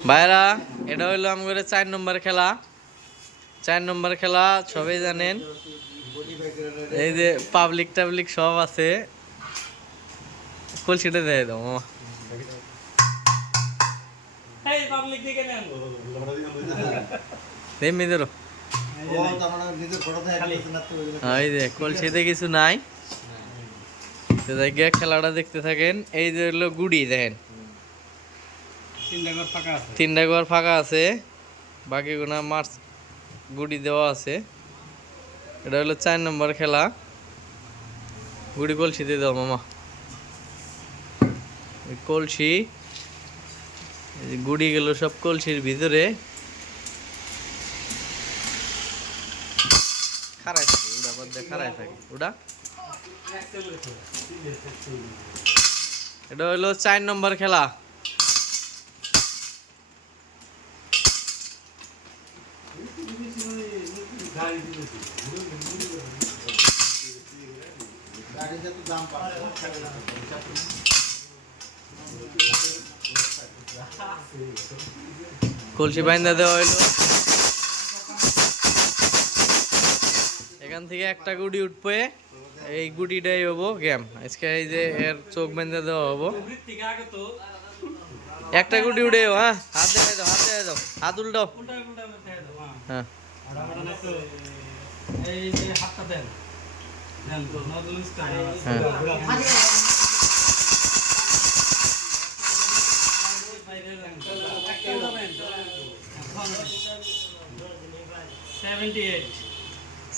ভাইরা এটা হইলো আমাদের 4 নম্বর খেলা। 4 নম্বর খেলা সবাই জানেন। এই যে পাবলিক টাবলিক সব আছে। কলসিটা দিয়ে দাও মামা। এই পাবলিক দিকে নেন। দেই মেদেরো। এই যে কলসিতে কিছু নাই। তো জায়গায় খেলাটা দেখতে থাকেন। এই যে হলো গুড়ি দেখেন। তিনটা ঘর ফাঁকা আছে, বাকি গোনা মার্চ গুড়ি দেওয়া আছে। এটা হলো 4 নম্বর খেলা। গুড়ি কলসি দিয়ে দাও মামা। কলসি গুড়ি গেল সব কলসির ভিতরে। খাড়াই থাকে ওটা, বাদ দিয়ে খাড়াই থাকে ওটা। এটা হলো 4 নম্বর খেলা। কলসি বাইন্দা দেওয়া হইলো। এখান থেকে একটা গুড়ি উঠবে, এই গুড়িটাই হবো গেম আজকে। এই যে এর চোখ বাইন্দা দেওয়া হবো। একটা গুড়ি উঠে, হ্যাঁ হাত দেখাই দাও, হাত দেখাই দাও, হাত উল্টাও। হ্যাঁ এই যে হাতটা দেন দেন তো নজরুল স্টাইল। হ্যাঁ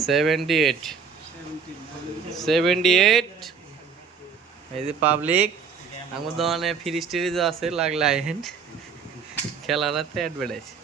78 এই যে পাবলিক আমার দোকানে ফ্রি স্টেজ আছে, লাগলে আইন খেলার রাতে অ্যাড বেড়াইছে।